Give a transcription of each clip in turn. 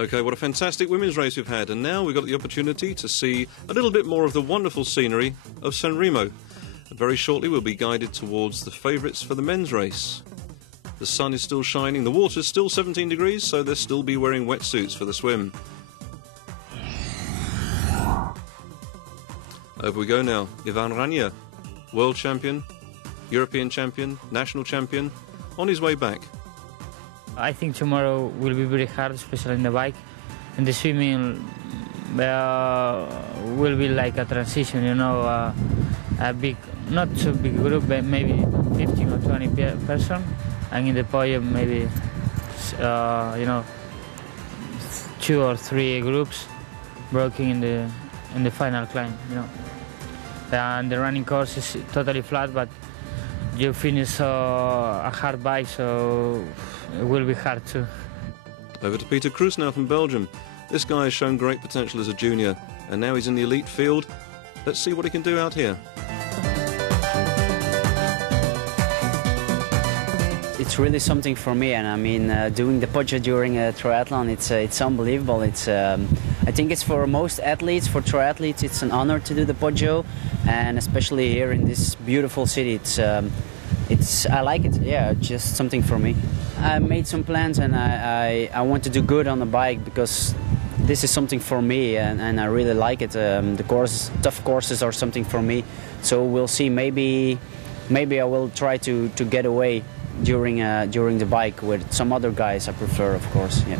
OK, what a fantastic women's race we've had, and now we've got the opportunity to see a little bit more of the wonderful scenery of Sanremo. Very shortly we'll be guided towards the favourites for the men's race. The sun is still shining, the water's still 17 degrees, so they'll still be wearing wetsuits for the swim. Over we go now. Ivan Rania, world champion, European champion, national champion, on his way back. I think tomorrow will be very hard, especially in the bike. And the swimming will be like a transition, you know, a big, not so big group, but maybe 15 or 20 person. And in the podium, maybe, you know, 2 or 3 groups broken in the final climb, you know. And the running course is totally flat, but you finish a hard bike, so it will be hard too. Over to Peter Kroes now from Belgium. This guy has shown great potential as a junior, and now he's in the elite field. Let's see what he can do out here. It's really something for me, and I mean, doing the Poggio during a triathlon, it's unbelievable. I think it's for most athletes, for triathletes, it's an honor to do the Poggio, and especially here in this beautiful city, I like it. Yeah, just something for me. I made some plans, and I want to do good on the bike because this is something for me, and I really like it. The tough courses are something for me, so we'll see. Maybe I will try to get away during the bike with some other guys. I prefer, of course. Yeah.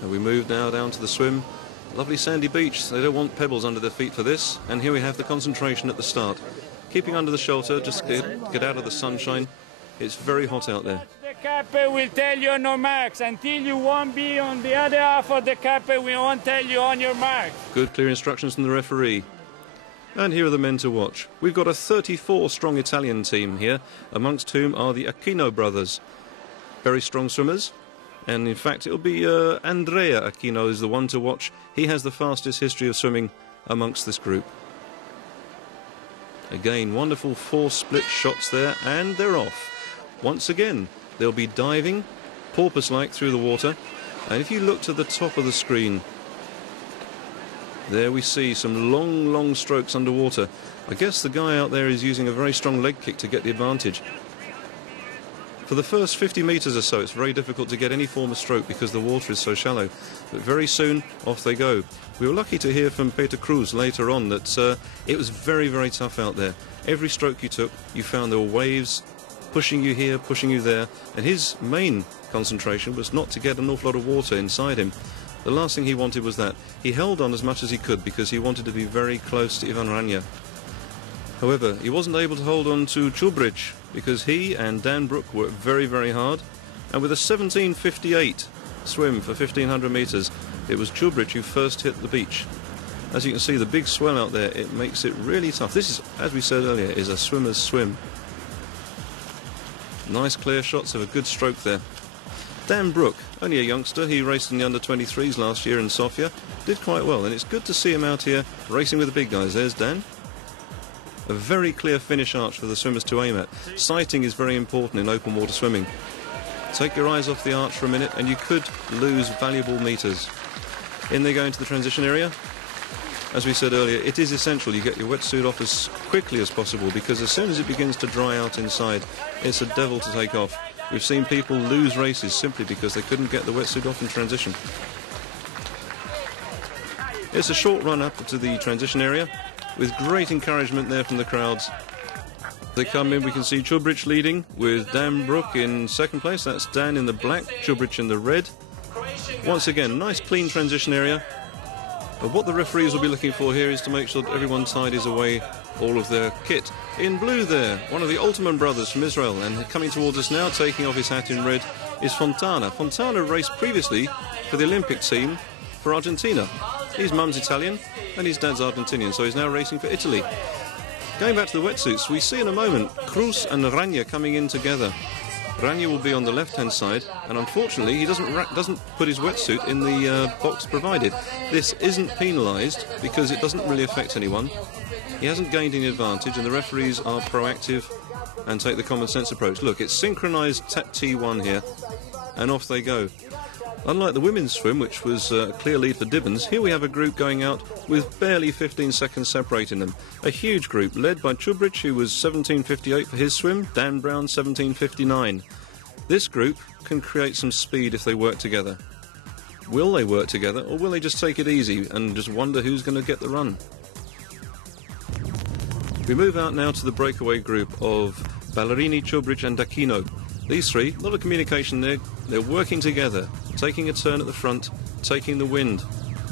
And we move now down to the swim. Lovely sandy beach. They don't want pebbles under their feet for this. And here we have the concentration at the start. Keeping under the shelter, just get out of the sunshine. It's very hot out there. The cape will tell you on your marks. Until you won't be on the other half of the cape, we won't tell you on your marks. Good, clear instructions from the referee. And here are the men to watch. We've got a 34-strong Italian team here, amongst whom are the Aquino brothers. Very strong swimmers. And in fact, it'll be Andrea Aquino is the one to watch. He has the fastest history of swimming amongst this group. Again, wonderful 4 split shots there, and they're off. Once again, they'll be diving, porpoise-like, through the water. And if you look to the top of the screen, there we see some long strokes underwater. I guess the guy out there is using a very strong leg kick to get the advantage. For the first 50 metres or so, it's very difficult to get any form of stroke because the water is so shallow. But very soon, off they go. We were lucky to hear from Peter Kroes later on that it was very tough out there. Every stroke you took, you found there were waves pushing you here, pushing you there. And his main concentration was not to get an awful lot of water inside him. The last thing he wanted was that. He held on as much as he could because he wanted to be very close to Ivan Rania. However, he wasn't able to hold on to Čubrić because he and Dan Brook worked very hard. And with a 17:58 swim for 1,500 metres, it was Čubrić who first hit the beach. As you can see, the big swell out there, it makes it really tough. This is, as we said earlier, is a swimmer's swim. Nice clear shots of a good stroke there. Dan Brook, only a youngster, he raced in the under-23s last year in Sofia, did quite well, and it's good to see him out here racing with the big guys. There's Dan. A very clear finish arch for the swimmers to aim at. Sighting is very important in open water swimming. Take your eyes off the arch for a minute and you could lose valuable metres. In they go into the transition area. As we said earlier, it is essential you get your wetsuit off as quickly as possible because as soon as it begins to dry out inside, it's a devil to take off. We've seen people lose races simply because they couldn't get the wetsuit off in transition. It's a short run up to the transition area with great encouragement there from the crowds. They come in, we can see Čubrić leading with Dan Brook in second place. That's Dan in the black, Čubrić in the red. Once again, nice clean transition area. But what the referees will be looking for here is to make sure that everyone tidies away all of their kit. In blue there, one of the Altman brothers from Israel, and coming towards us now, taking off his hat in red, is Fontana. Fontana raced previously for the Olympic team for Argentina. His mum's Italian and his dad's Argentinian, so he's now racing for Italy. Going back to the wetsuits, we see in a moment Kroes and Rania coming in together. Rania will be on the left-hand side, and unfortunately he doesn't put his wetsuit in the box provided. This isn't penalised because it doesn't really affect anyone. He hasn't gained any advantage, and the referees are proactive and take the common sense approach. Look, it's synchronised T1 here, and off they go. Unlike the women's swim, which was a clear lead for Dibbons, here we have a group going out with barely 15 seconds separating them. A huge group led by Čubrić, who was 17.58 for his swim, Dan Brown 17.59. This group can create some speed if they work together. Will they work together, or will they just take it easy and just wonder who's going to get the run? We move out now to the breakaway group of Ballerini, Čubrić and D'Aquino. These three, a lot of communication there, they're working together, taking a turn at the front, taking the wind.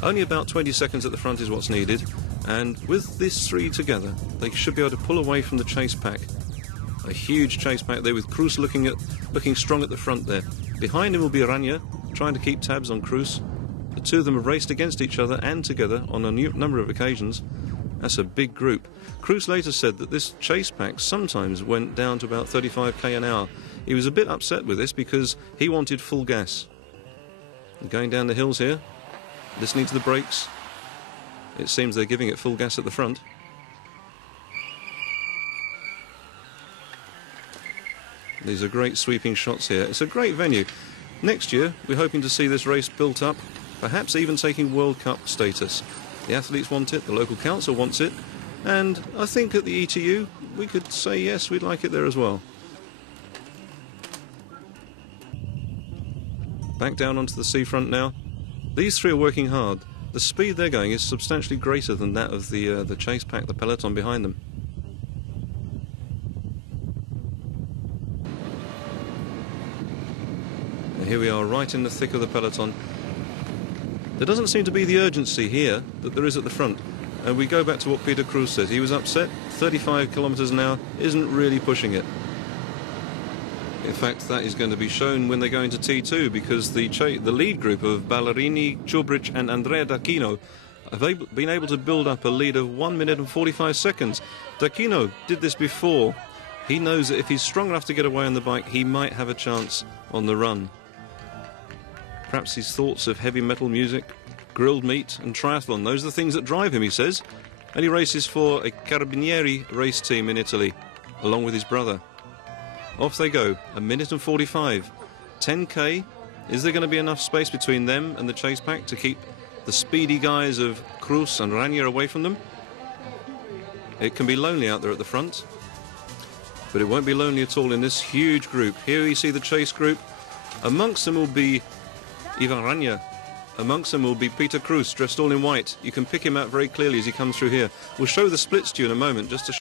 Only about 20 seconds at the front is what's needed, and with these three together, they should be able to pull away from the chase pack. A huge chase pack there with Cruz looking strong at the front there. Behind him will be Rania, trying to keep tabs on Cruz. The two of them have raced against each other and together on a number of occasions. That's a big group. Cruz later said that this chase pack sometimes went down to about 35k an hour. He was a bit upset with this because he wanted full gas. Going down the hills here, listening to the brakes. It seems they're giving it full gas at the front. These are great sweeping shots here. It's a great venue. Next year, we're hoping to see this race built up, perhaps even taking World Cup status. The athletes want it, the local council wants it, and I think at the ETU, we could say yes, we'd like it there as well. Back down onto the seafront now. These three are working hard. The speed they're going is substantially greater than that of the chase pack, the peloton behind them. And here we are, right in the thick of the peloton. There doesn't seem to be the urgency here that there is at the front. And we go back to what Peter Cruz says. He was upset. 35 kilometers an hour isn't really pushing it. In fact, that is going to be shown when they go into T2, because the lead group of Ballerini, Čubrić and Andrea D'Aquino have been able to build up a lead of 1 minute and 45 seconds. D'Aquino did this before. He knows that if he's strong enough to get away on the bike, he might have a chance on the run. Perhaps his thoughts of heavy metal music, grilled meat and triathlon, those are the things that drive him, he says. And he races for a Carabinieri race team in Italy, along with his brother. Off they go, 1 minute and 45. 10k, is there going to be enough space between them and the chase pack to keep the speedy guys of Cruz and Rania away from them? It can be lonely out there at the front, but it won't be lonely at all in this huge group. Here we see the chase group. Amongst them will be Ivan Rania. Amongst them will be Peter Cruz, dressed all in white. You can pick him out very clearly as he comes through here. We'll show the splits to you in a moment, just to